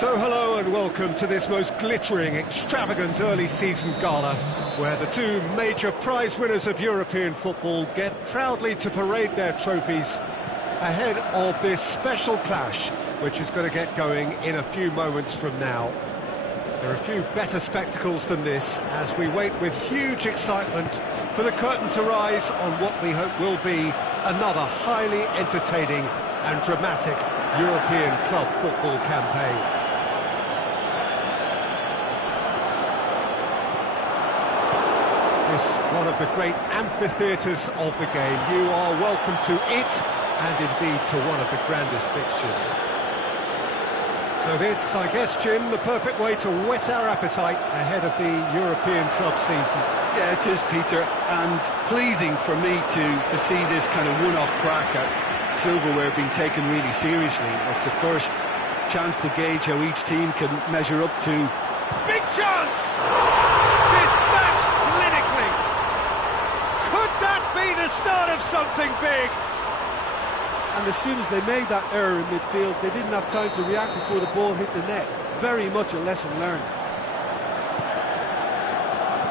So hello and welcome to this most glittering, extravagant early season gala, where the two major prize winners of European football get proudly to parade their trophies ahead of this special clash, which is going to get going in a few moments from now. There are a few better spectacles than this as we wait with huge excitement for the curtain to rise on what we hope will be another highly entertaining and dramatic European club football campaign. This one of the great amphitheatres of the game. You are welcome to it, and indeed to one of the grandest fixtures. So this, I guess, Jim, the perfect way to whet our appetite ahead of the European club season. Yeah, it is, Peter, and pleasing for me to see this kind of one-off crack at silverware being taken really seriously. It's the first chance to gauge how each team can measure up to... Big chance! Dispatched clinically! Could that be the start of something big? And as soon as they made that error in midfield, they didn't have time to react before the ball hit the net. Very much a lesson learned.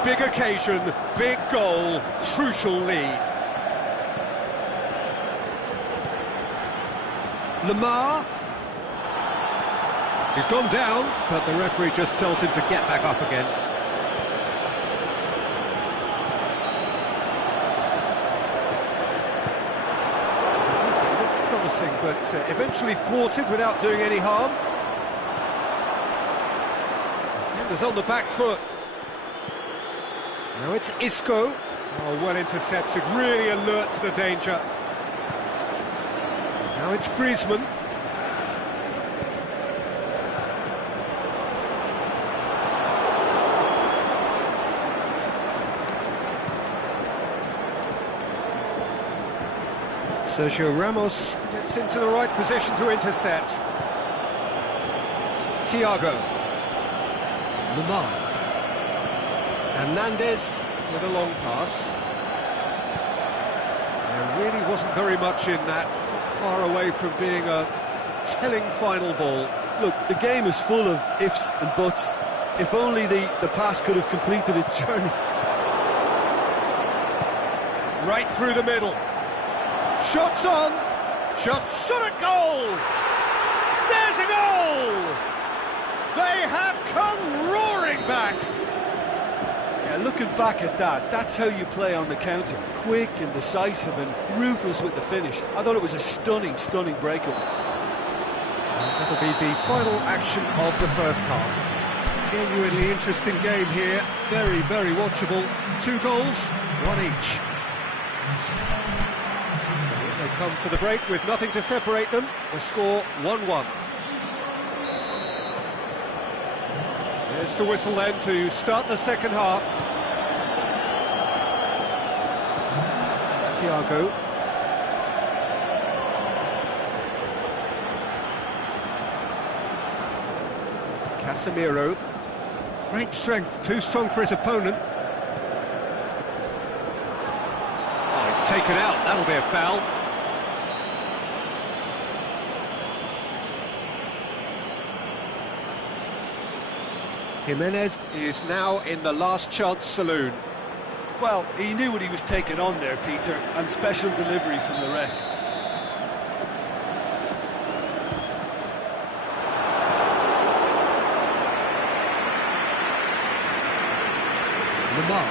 Big occasion, big goal, crucial lead. Lamar. He's gone down, but the referee just tells him to get back up again. Looked promising, but eventually thwarted without doing any harm. Defenders on the back foot. Now it's Isco. Oh, well intercepted, really alert to the danger. Now it's Griezmann. Sergio Ramos gets into the right position to intercept. Thiago. Lamar. Hernandez with a long pass. There really wasn't very much in that, not far away from being a telling final ball. Look, the game is full of ifs and buts. If only the pass could have completed its journey. Right through the middle. Shots on! Just shot at goal! There's a goal! They have come roaring back! Yeah, looking back at that, that's how you play on the counter. Quick and decisive and ruthless with the finish. I thought it was a stunning, stunning breakaway. That'll be the final action of the first half. Genuinely interesting game here. Very, very watchable. 2 goals, 1 each. They come for the break with nothing to separate them. The score 1-1. There's the whistle then to start the second half. Thiago. Casemiro. Great strength, too strong for his opponent. Oh, he's taken out, that'll be a foul. Jimenez is now in the last chance saloon. Well, he knew what he was taking on there, Peter, and special delivery from the ref. Lamar.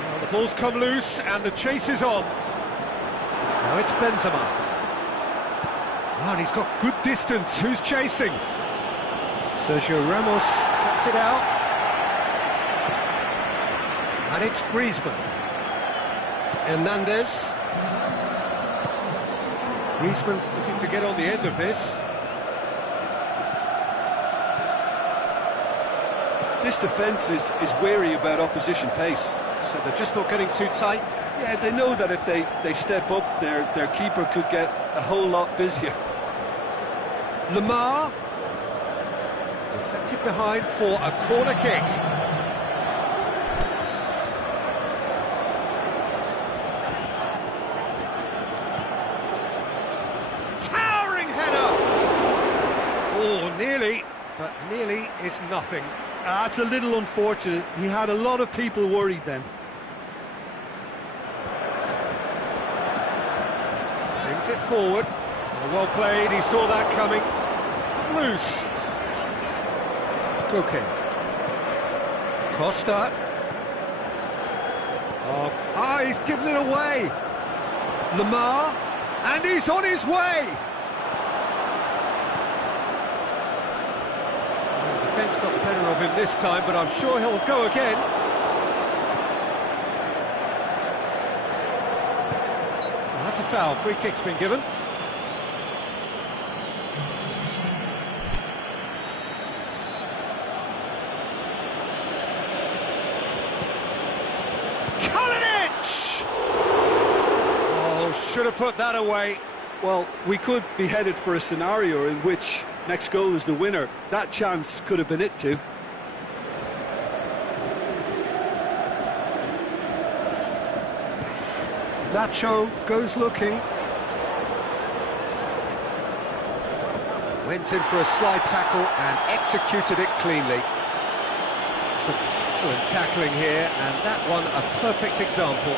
Well, the ball's come loose and the chase is on. Now it's Benzema. Oh, and he's got good distance. Who's chasing? Sergio Ramos cuts it out. And it's Griezmann. Hernandez. Griezmann looking to get on the end of this. This defence is wary about opposition pace. So they're just not getting too tight? Yeah, they know that if they step up, their keeper could get a whole lot busier. Lamar. Deflected behind for a corner kick. Towering header! is nothing. That's a little unfortunate. He had a lot of people worried then. Brings it forward. Well played, he saw that coming. It's come loose. Cooking. Costa. Oh, he's given it away. Lamar, and he's on his way. Well, the defence got the better of him this time, but I'm sure he'll go again. Well, that's a foul. Free kick's been given. Should have put that away. Well, we could be headed for a scenario in which next goal is the winner. That chance could have been it too. Nacho goes looking. Went in for a slide tackle and executed it cleanly. Some excellent tackling here, and that one a perfect example.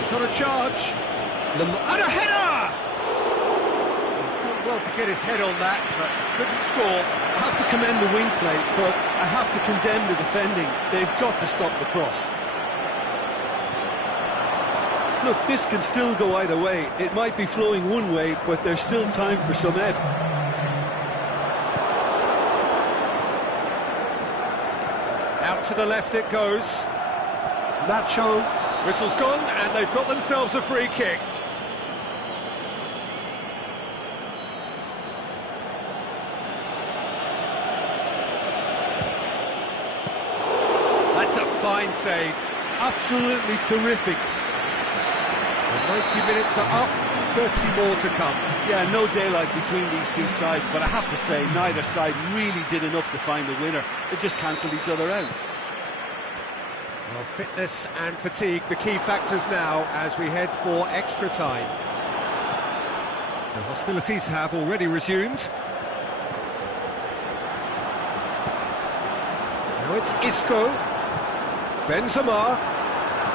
He's on a charge. And a header! He's done well to get his head on that, but couldn't score. I have to commend the wing play, but I have to condemn the defending. They've got to stop the cross. Look, this can still go either way. It might be flowing one way, but there's still time for some ebb. Out to the left it goes. Nacho. Whistle's gone, and they've got themselves a free kick. That's a fine save. Absolutely terrific. The 90 minutes are up, 30 more to come. Yeah, no daylight between these two sides, but I have to say, neither side really did enough to find the winner. They just cancelled each other out. Well, fitness and fatigue, the key factors now as we head for extra time. The hostilities have already resumed. Now it's Isco. Benzema.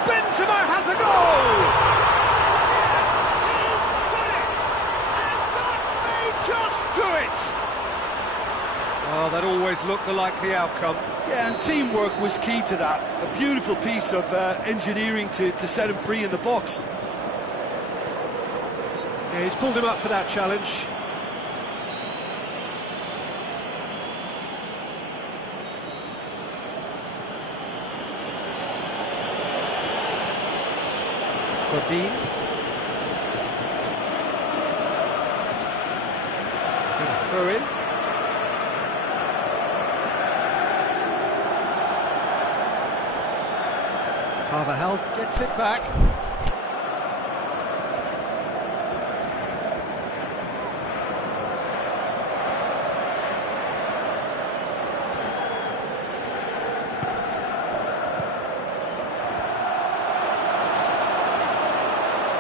Benzema has a goal! Yes, he's done it! And that may just do it! Oh, that always looked the likely outcome. Yeah, and teamwork was key to that. A beautiful piece of engineering to set him free in the box. Yeah, he's pulled him up for that challenge. Godin. Gonna throw in. Carvajal gets it back.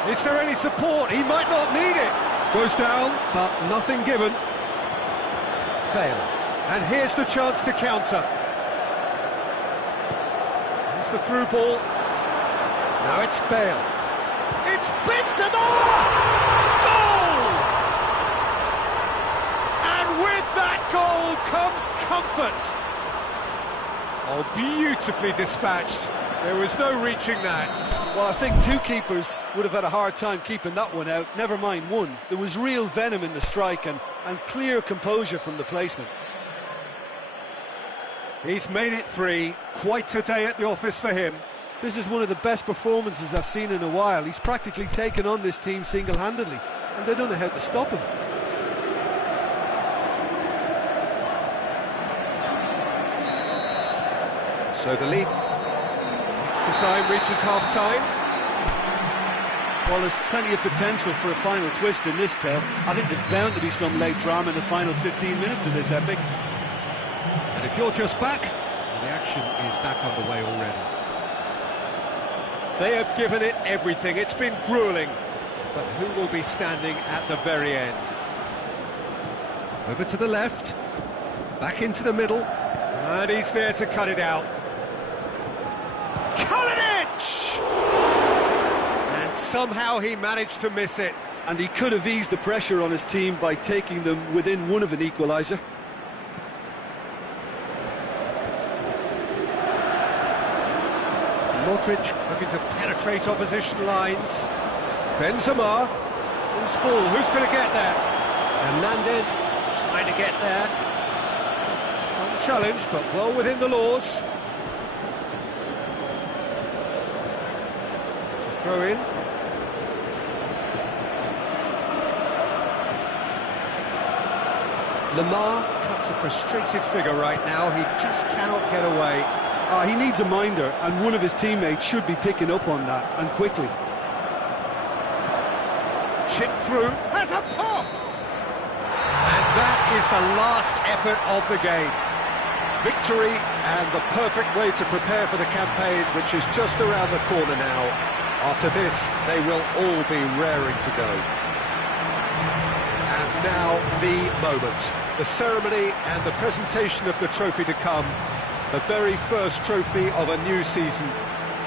Is there any support? He might not need it. Goes down, but nothing given. Bale. And here's the chance to counter. Here's the through ball. Now it's Bale. It's Benzema! Goal! And with that goal comes comfort. Oh, beautifully dispatched. There was no reaching that. Well, I think two keepers would have had a hard time keeping that one out, never mind one. There was real venom in the strike and clear composure from the placement. He's made it 3. Quite a day at the office for him. This is one of the best performances I've seen in a while. He's practically taken on this team single-handedly, and they don't know how to stop him. So the lead. Extra time reaches half-time. Well, there's plenty of potential for a final twist in this tale. I think there's bound to be some late drama in the final 15 minutes of this epic. And if you're just back, the action is back underway already. They have given it everything. It's been gruelling. But who will be standing at the very end? Over to the left. Back into the middle. And he's there to cut it out. And somehow he managed to miss it. And he could have eased the pressure on his team by taking them within one of an equaliser. Modric looking to penetrate opposition lines. Benzema. Who's ball? Who's going to get there? Hernandez trying to get there. Strong challenge, but well within the laws. It's a throw in. Lamar cuts a frustrated figure right now. He just cannot get away. He needs a minder, and one of his teammates should be picking up on that, and quickly. Chip through, has a pop! And that is the last effort of the game. Victory and the perfect way to prepare for the campaign, which is just around the corner now. After this, they will all be raring to go. And now the moment. The ceremony and the presentation of the trophy to come. The very first trophy of a new season.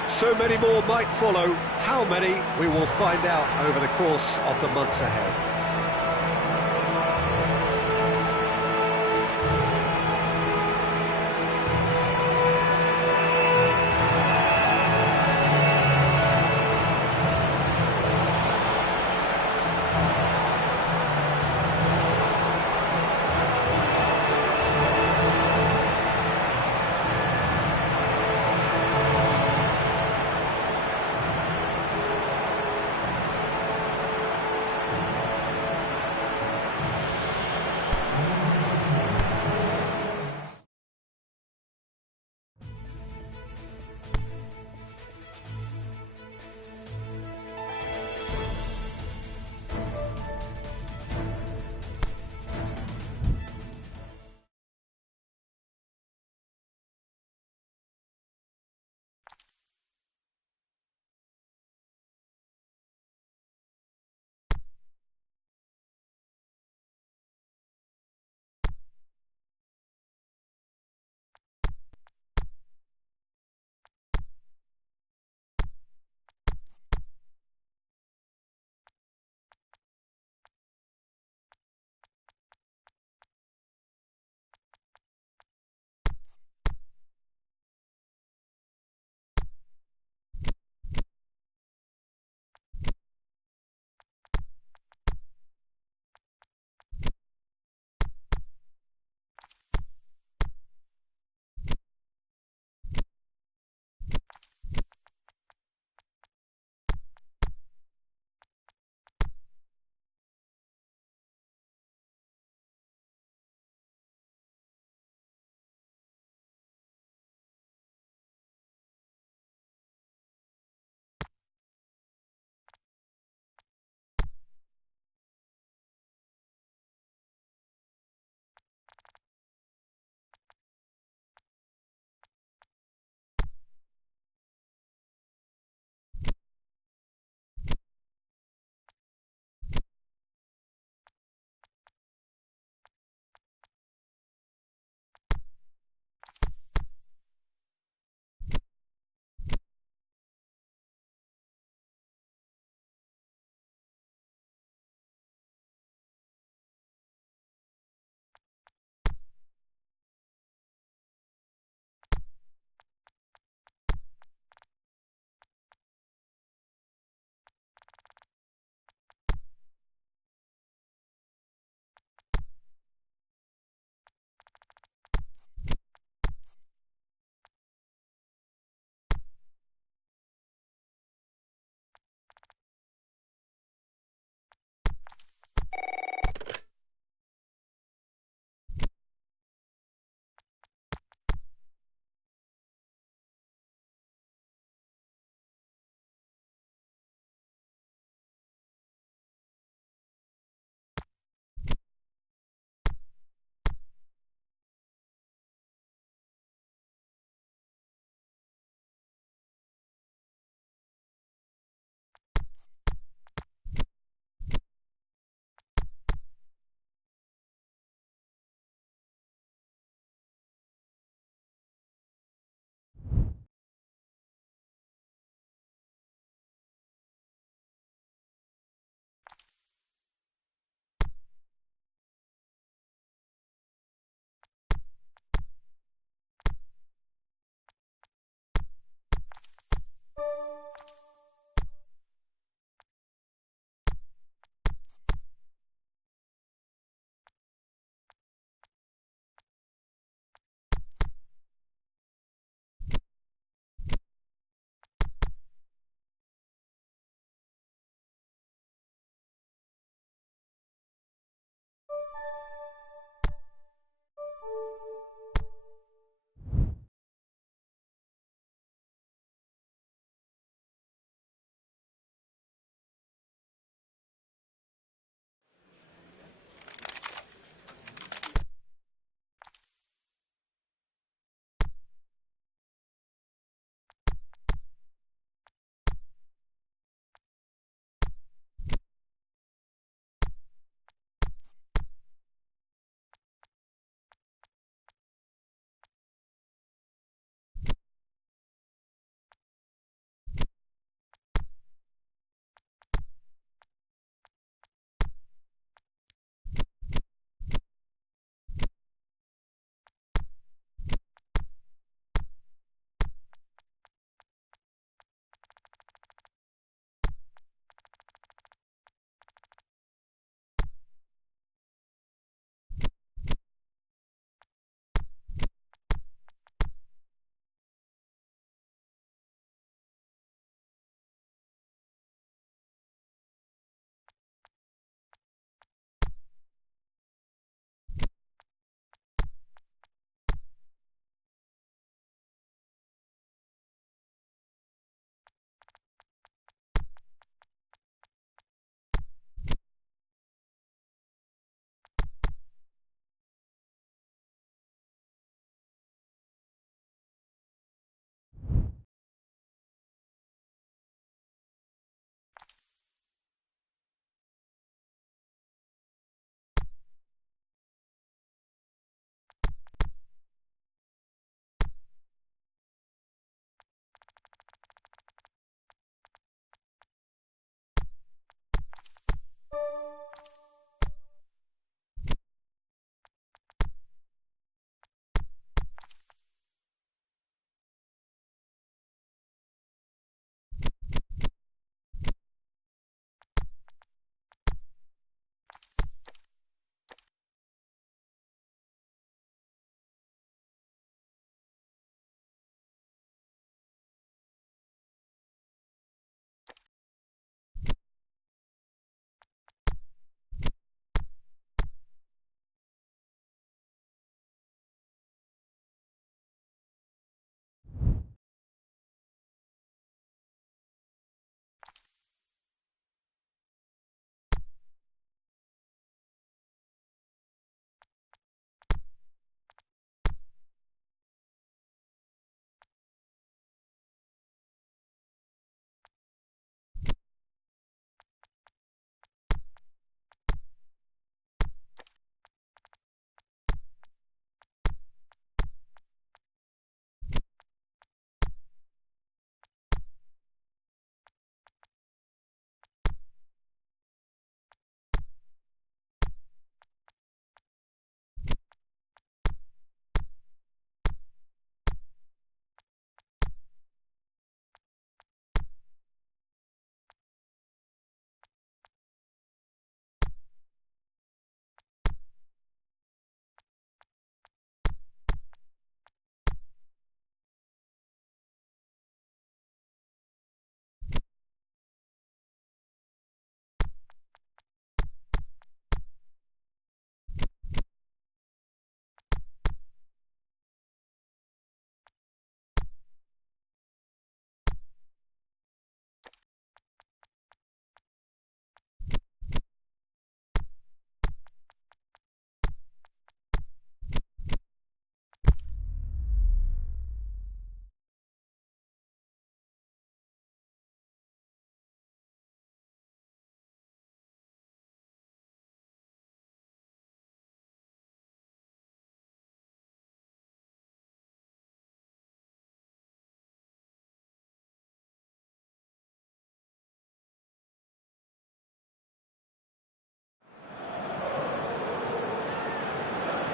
So many more might follow. How many, we will find out over the course of the months ahead.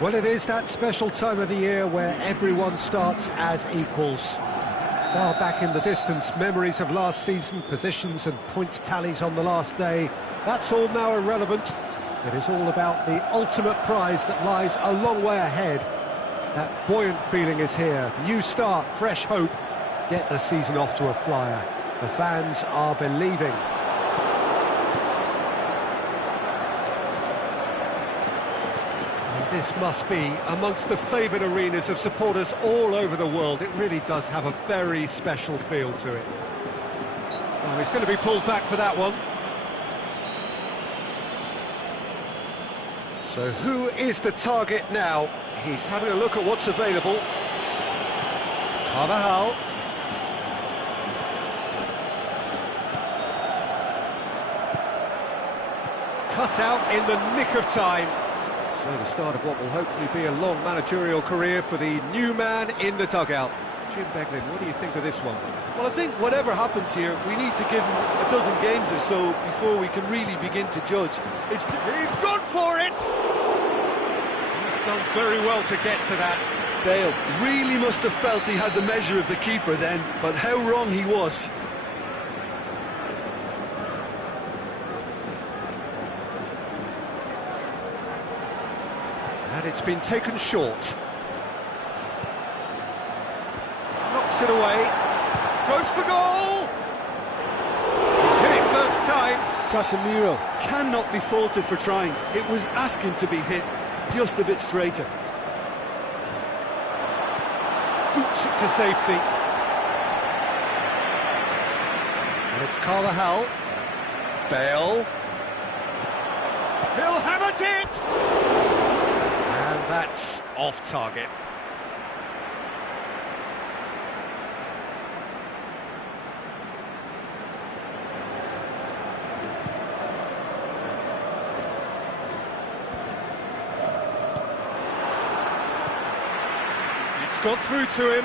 Well, it is that special time of the year where everyone starts as equals. Far back in the distance, memories of last season, positions and points tallies on the last day, that's all now irrelevant. It is all about the ultimate prize that lies a long way ahead. That buoyant feeling is here. New start, fresh hope. Get the season off to a flyer. The fans are believing. This must be amongst the favoured arenas of supporters all over the world. It really does have a very special feel to it. Oh, he's going to be pulled back for that one. So who is the target now? He's having a look at what's available. Carvajal. Cut out in the nick of time. So the start of what will hopefully be a long managerial career for the new man in the dugout. Jim Beglin, what do you think of this one? Well, I think whatever happens here, we need to give him a dozen games or so before we can really begin to judge. He's gone for it! He's done very well to get to that. Bale really must have felt he had the measure of the keeper then, but how wrong he was. And it's been taken short. Knocks it away. Goes for goal! He's hit it first time. Casemiro cannot be faulted for trying. It was asking to be hit just a bit straighter. Boots it to safety. And it's Carvajal. Bale. He'll have it! And that's off target. It's got through to him.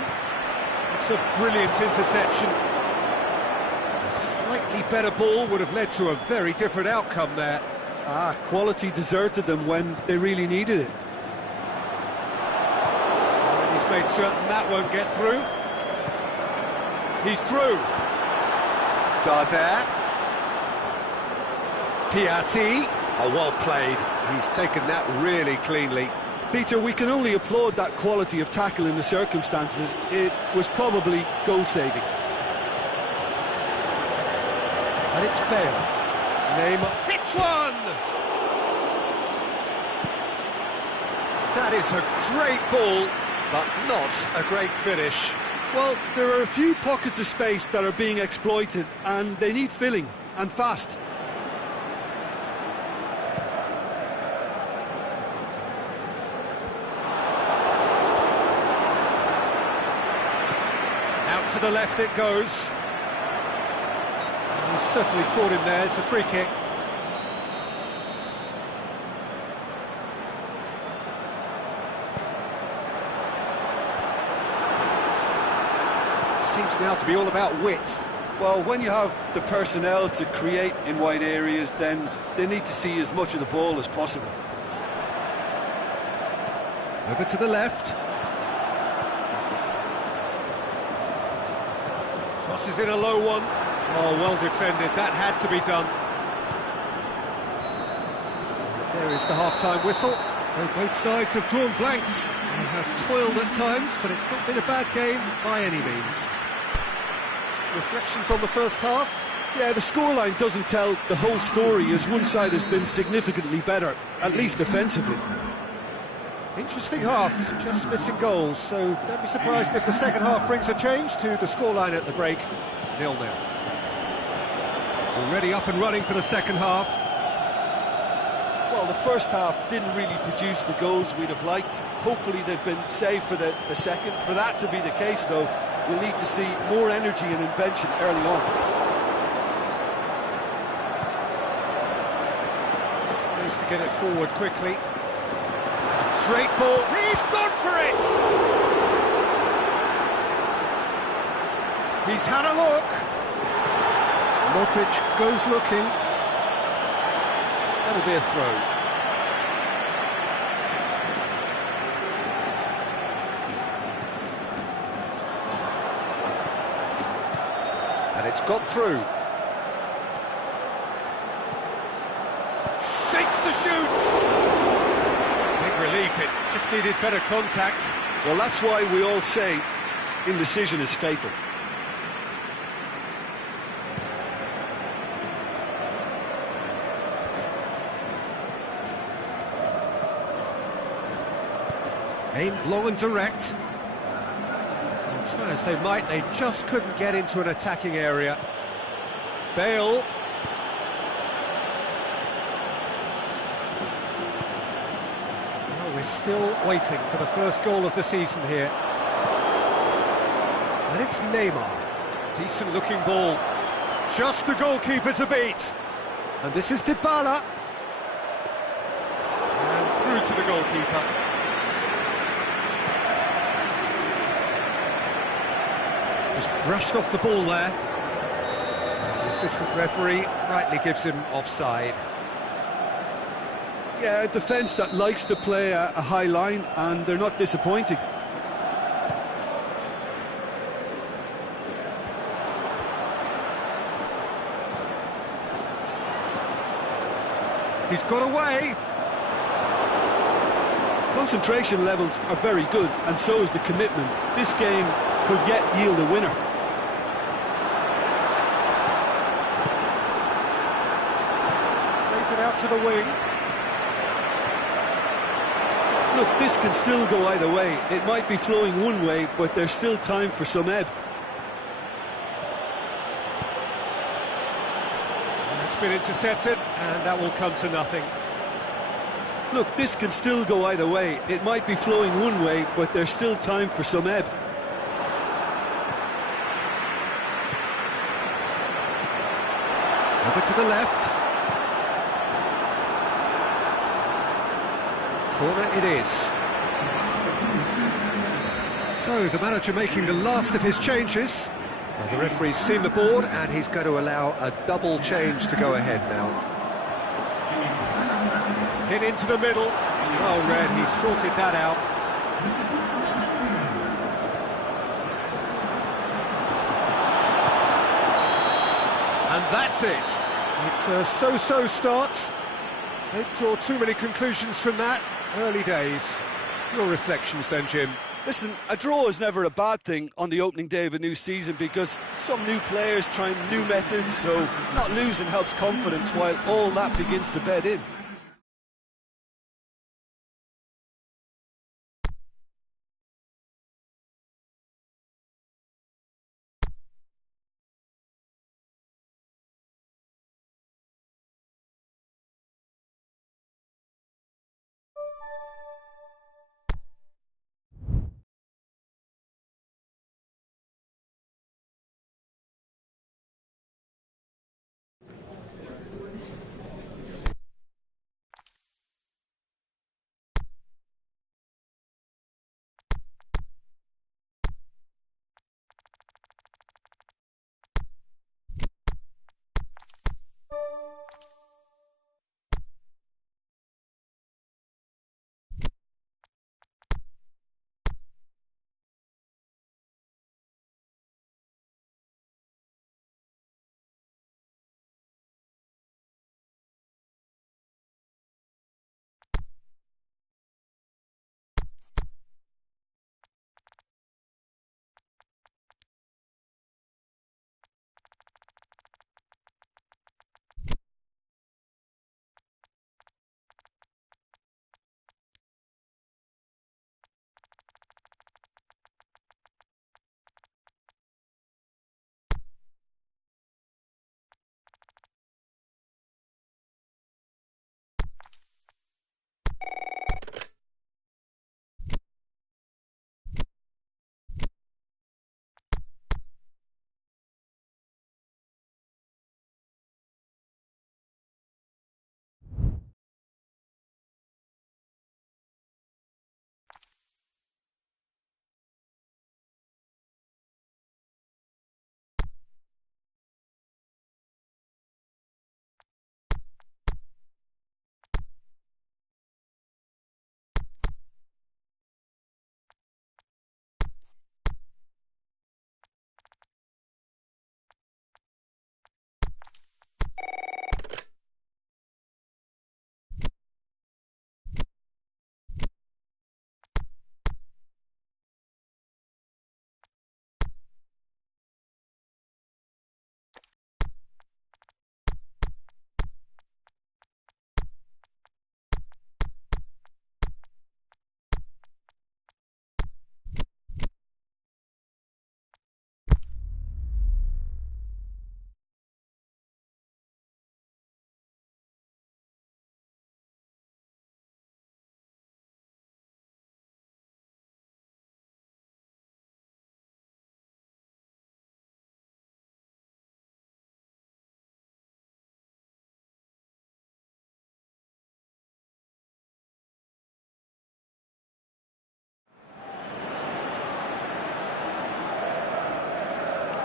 It's a brilliant interception. A slightly better ball would have led to a very different outcome there. Quality deserted them when they really needed it. And he's made certain that won't get through. He's through. Dada. Piatti. Oh, well played. He's taken that really cleanly. Peter, we can only applaud that quality of tackle in the circumstances. It was probably goal-saving. And it's Bale. Neymar hits one! That is a great ball, but not a great finish. Well, there are a few pockets of space that are being exploited, and they need filling, and fast. Out to the left it goes. He's certainly caught him there. It's a free kick. Seems now to be all about width. Well, when you have the personnel to create in wide areas, then they need to see as much of the ball as possible. Over to the left. Crosses in a low one. Oh, well defended. That had to be done. There is the half-time whistle. So both sides have drawn blanks. They have toiled at times, but it's not been a bad game by any means. Reflections on the first half? Yeah, the scoreline doesn't tell the whole story, as one side has been significantly better, at least defensively. Interesting half, just missing goals, so don't be surprised if the second half brings a change to the scoreline at the break. 0-0. Already up and running for the second half. Well, the first half didn't really produce the goals we'd have liked. Hopefully they've been saved for the second. For that to be the case, though, we'll need to see more energy and invention early on. Tries to get it forward quickly. Great ball, he's gone for it! He's had a look. Modric goes looking. That'll be a throw. And it's got through. Shakes the shoots! Big relief, it just needed better contact. Well, that's why we all say indecision is fatal. Aimed long and direct. And try as they might, they just couldn't get into an attacking area. Bale. Well, we're still waiting for the first goal of the season here. And it's Neymar. Decent looking ball. Just the goalkeeper to beat. And this is Dybala. And through to the goalkeeper. Just brushed off the ball there. The assistant referee rightly gives him offside. Yeah, a defence that likes to play a high line, and they're not disappointing. He's got away. Concentration levels are very good, and so is the commitment. This game could yet yield a winner. Plays it out to the wing. Look, this can still go either way. It might be flowing one way, but there's still time for some ebb. It's been intercepted, and that will come to nothing. Look, this can still go either way. It might be flowing one way, but there's still time for some ebb. Over to the left. Corner it is. So, the manager making the last of his changes. Well, the referee's seen the board, and he's going to allow a double change to go ahead now. Hit into the middle. Well read, he sorted that out. And that's it. It's a so-so start. Don't draw too many conclusions from that. Early days. Your reflections then, Jim? Listen, a draw is never a bad thing on the opening day of a new season, because some new players trying new methods, so not losing helps confidence while all that begins to bed in.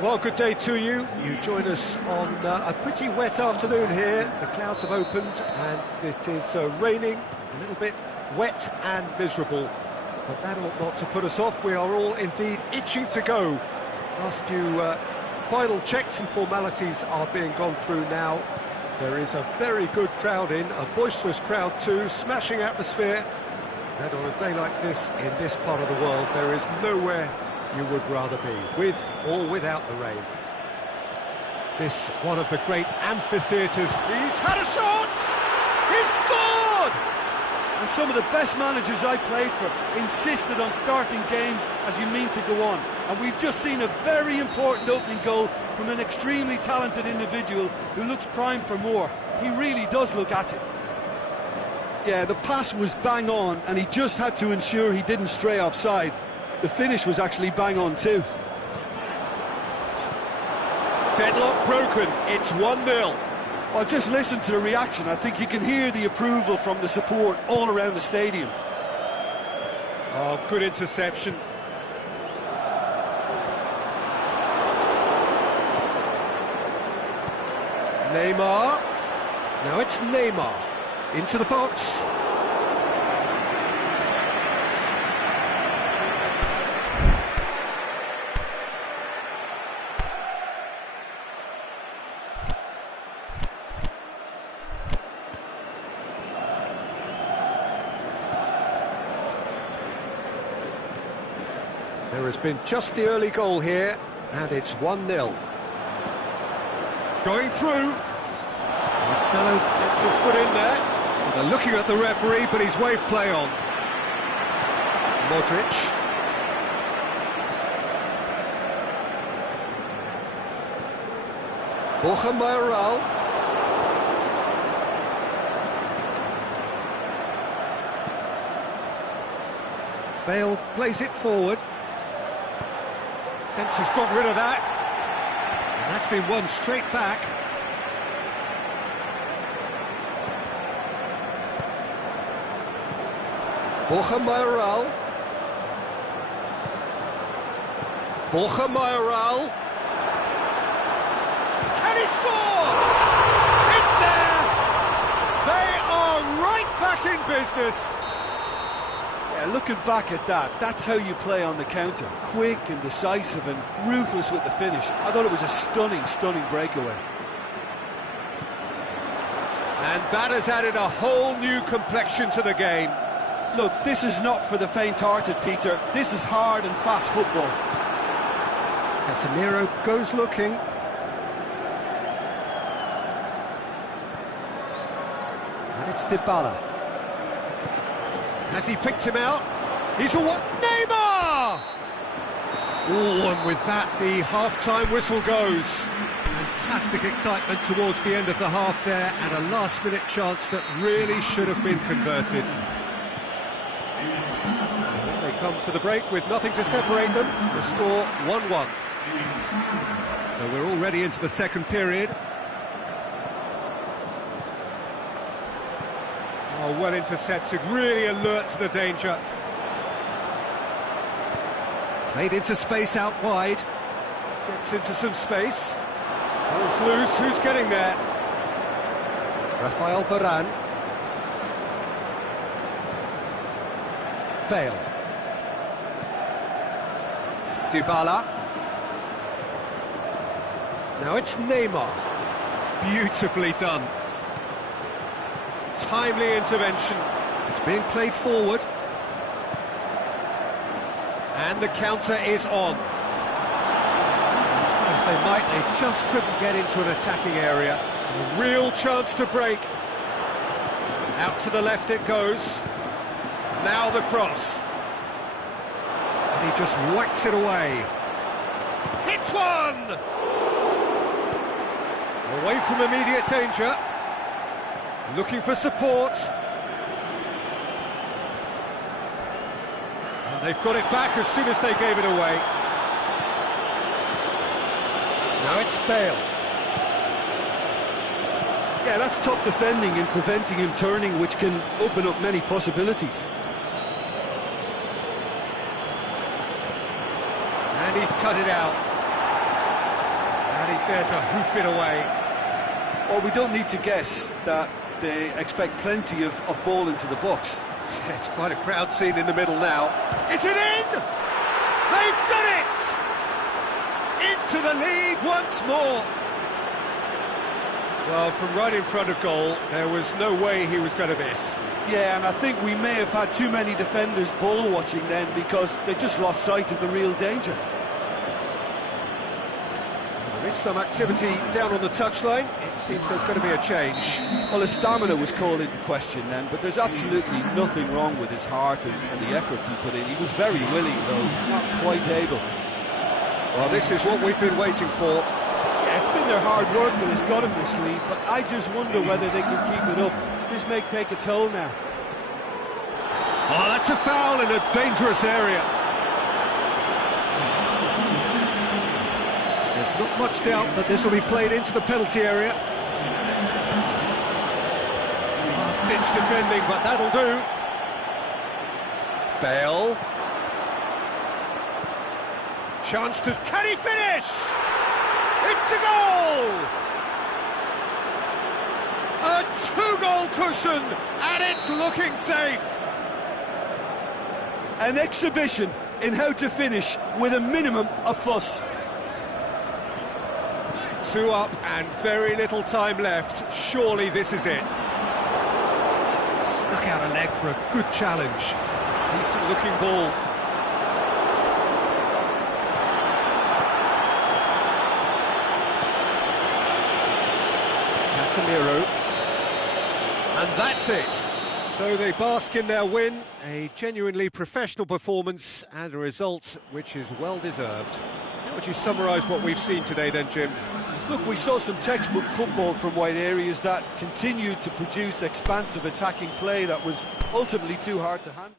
Well, good day to you. You join us on a pretty wet afternoon here. The clouds have opened and it is raining, a little bit wet and miserable. But that ought not to put us off. We are all indeed itching to go. Last few final checks and formalities are being gone through now. There is a very good crowd in, a boisterous crowd too, smashing atmosphere. And on a day like this, in this part of the world, there is nowhere you would rather be, with or without the rain. This one of the great amphitheatres. He's had a shot! He's scored! And some of the best managers I played for insisted on starting games as you mean to go on. And we've just seen a very important opening goal from an extremely talented individual who looks primed for more. He really does look at it. Yeah, the pass was bang on, and he just had to ensure he didn't stray offside. The finish was actually bang on too. Deadlock broken, it's 1-0. Well, just listen to the reaction. I think you can hear the approval from the support all around the stadium. Oh, good interception. Neymar. Now it's Neymar. Into the box. There has been just the early goal here, and it's 1-0. Going through. Marcelo gets his foot in there. Well, they're looking at the referee, but he's waved play on. Modric. Borja Mayoral. Bale plays it forward. Defence has got rid of that. And that's been won straight back. Borja Mayoral. Borja Mayoral. Can he score? It's there! They are right back in business. Yeah, looking back at that, that's how you play on the counter. Quick and decisive and ruthless with the finish. I thought it was a stunning, stunning breakaway. And that has added a whole new complexion to the game. Look, this is not for the faint-hearted, Peter. This is hard and fast football. Casemiro goes looking. And it's Dybala. Has he picked him out? He's a what? Neymar! Oh, and with that, the half-time whistle goes. Fantastic excitement towards the end of the half there, and a last-minute chance that really should have been converted. They come for the break with nothing to separate them. The score 1-1. So we're already into the second period. Oh, well intercepted, really alert to the danger. Played into space out wide. Gets into some space. Ball's loose, who's getting there? Rafael Varane. Bale. Dybala. Now it's Neymar. Beautifully done. Timely intervention. It's being played forward. And the counter is on. As far as they might, they just couldn't get into an attacking area. A real chance to break. Out to the left it goes. Now the cross. And he just whacks it away. Hits one! Away from immediate danger. Looking for support. And they've got it back as soon as they gave it away. Now it's Bale. Yeah, that's top defending and preventing him turning, which can open up many possibilities. And he's cut it out. And he's there to hoof it away. Well, we don't need to guess that they expect plenty of ball into the box. It's quite a crowd scene in the middle now. Is it in? They've done it! Into the lead once more. Well, from right in front of goal, there was no way he was going to miss. Yeah, and I think we may have had too many defenders ball watching then because they just lost sight of the real danger. There is some activity down on the touchline. It seems there's going to be a change. Well, his stamina was called into question then, but there's absolutely nothing wrong with his heart and the efforts he put in. He was very willing, though, not quite able. Well, this is what we've been waiting for. Yeah, it's been their hard work that has got him this lead, but I just wonder whether they can keep it up. This may take a toll now. Oh, that's a foul in a dangerous area. There's not much doubt that this will be played into the penalty area. Last-ditch defending, but that'll do. Bale. Chance to... Can he finish? It's a goal! A two-goal cushion, and it's looking safe. An exhibition in how to finish with a minimum of fuss. 2 up and very little time left. Surely this is it. Stuck out a leg for a good challenge. Decent looking ball. Casemiro. And that's it. So they bask in their win, a genuinely professional performance and a result which is well deserved. How would you summarise what we've seen today then, Jim? Look, we saw some textbook football from wide areas that continued to produce expansive attacking play that was ultimately too hard to handle.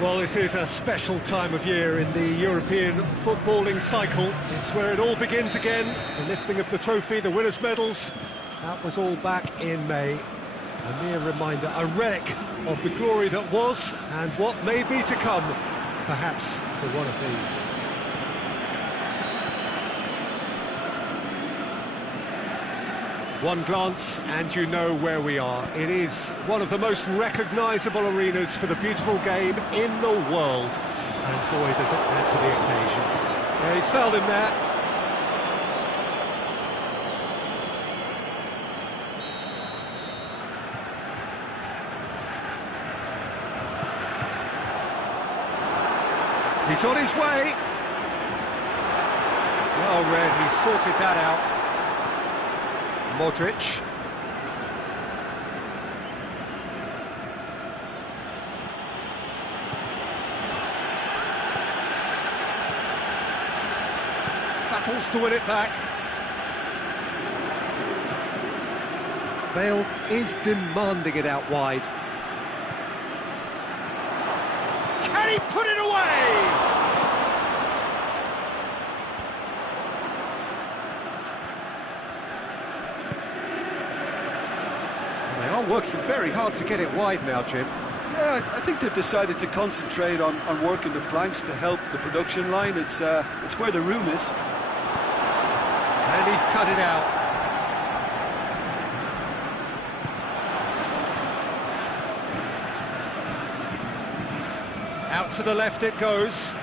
Well, this is a special time of year in the European footballing cycle. It's where it all begins again. The lifting of the trophy, the winners' medals. That was all back in May. A mere reminder, a relic of the glory that was and what may be to come, perhaps for one of these. One glance and you know where we are. It is one of the most recognisable arenas for the beautiful game in the world. And boy, does it add to the occasion. Yeah, he's fouled him there. He's on his way. Well read, he sorted that out. Modric. Battles to win it back. Bale is demanding it out wide. Can he put it away? Working very hard to get it wide now, Jim. Yeah, I think they've decided to concentrate on working the flanks to help the production line. It's where the room is. And he's cut it out. Out to the left it goes.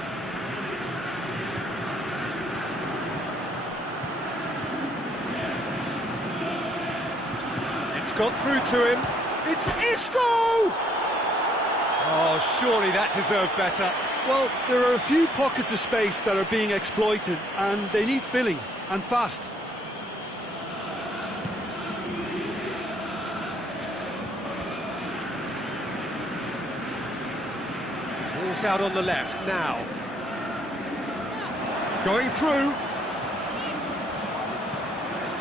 Got through to him. It's Isco! Oh, surely that deserved better. Well, there are a few pockets of space that are being exploited, and they need filling, and fast. Ball's out on the left now. Going through.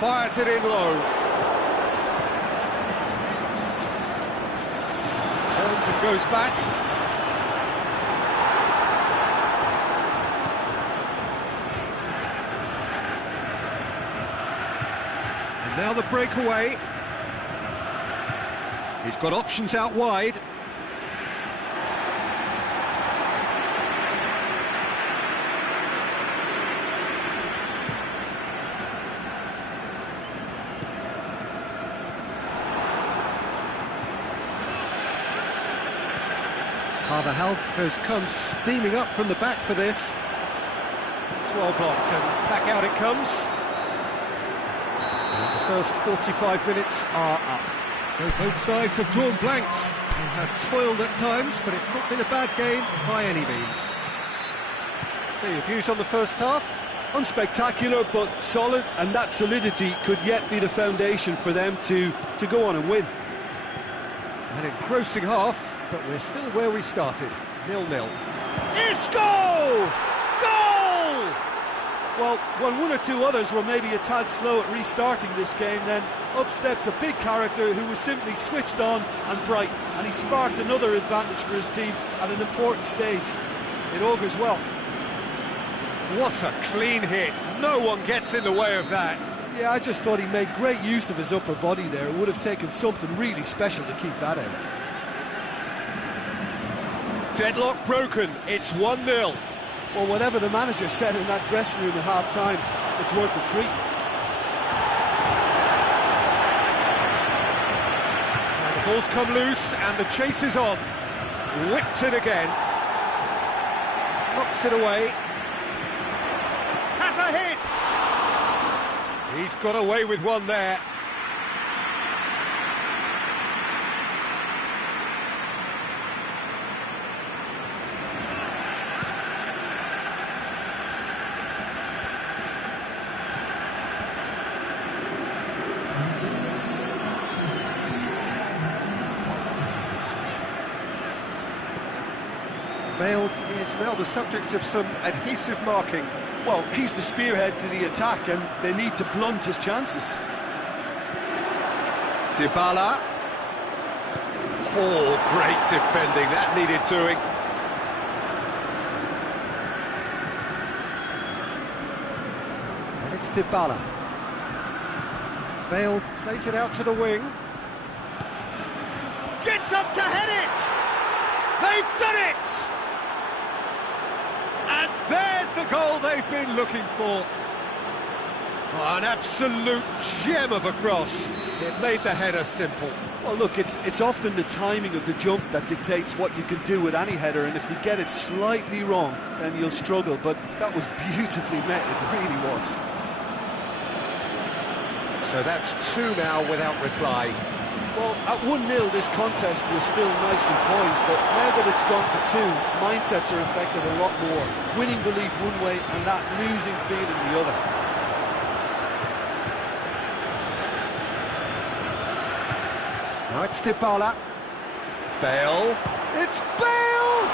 Fires it in low. Turns and goes back. And now the breakaway. He's got options out wide. Carvajal has come steaming up from the back for this. It's well blocked and back out it comes. And the first 45 minutes are up. So both sides have drawn blanks and have toiled at times, but it's not been a bad game by any means. So your views on the first half? Unspectacular but solid, and that solidity could yet be the foundation for them to go on and win. An engrossing half, but we're still where we started, 0-0. Isco! Goal! Well, when one or two others were maybe a tad slow at restarting this game, then up steps a big character who was simply switched on and bright, and he sparked another advantage for his team at an important stage. It augurs well. What a clean hit, no one gets in the way of that. Yeah, I just thought he made great use of his upper body there. It would have taken something really special to keep that out. Deadlock broken, it's 1-0. Well, whatever the manager said in that dressing room at half-time, it's worth the treat. And the ball's come loose and the chase is on. Whipped it again. Knocks it away. Has a hit! He's got away with one there. Bale is now the subject of some adhesive marking. Well, he's the spearhead to the attack, and they need to blunt his chances. Dybala. Oh, great defending, that needed doing. It's Dybala. Bale plays it out to the wing. Gets up to head it! They've done it! And there's the goal they've been looking for. Oh, an absolute gem of a cross. It made the header simple. Well, look, it's often the timing of the jump that dictates what you can do with any header, and if you get it slightly wrong, then you'll struggle. But that was beautifully met, it really was. So that's 2 now without reply. Well, at 1-0, this contest was still nicely poised, but now that it's gone to 2, mindsets are affected a lot more. Winning belief one way and that losing feeling the other. Now it's Dybala. Bale. It's Bale!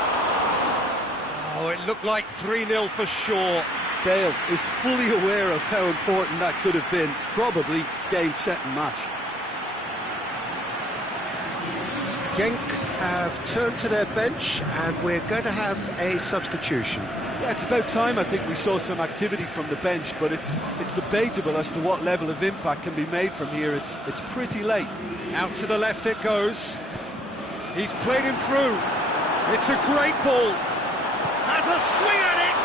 Oh, it looked like 3-0 for sure. Bale is fully aware of how important that could have been. Probably game, set and match. Genk have turned to their bench and we're going to have a substitution. Yeah, it's about time I think we saw some activity from the bench, but it's debatable as to what level of impact can be made from here. It's pretty late. Out to the left it goes. He's played him through. It's a great ball. Has a swing at it.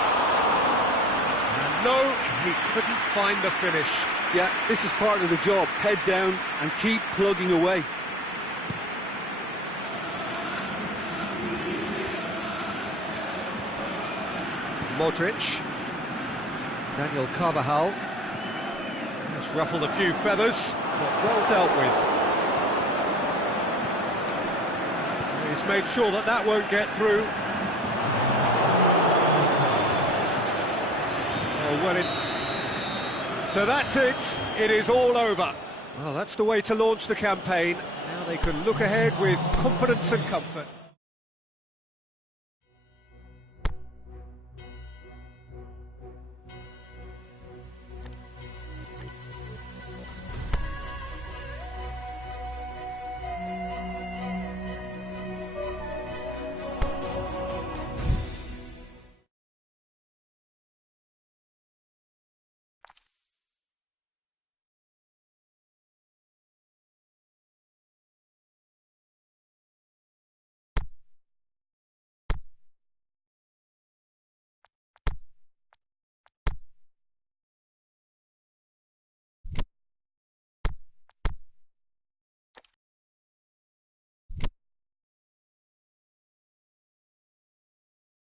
And no, he couldn't find the finish. Yeah, this is part of the job. Head down and keep plugging away. Modric. Daniel Carvajal. Has ruffled a few feathers, but well dealt with. He's made sure that that won't get through. Oh, well, so that's it. It is all over. Well, that's the way to launch the campaign. Now they can look ahead with confidence and comfort.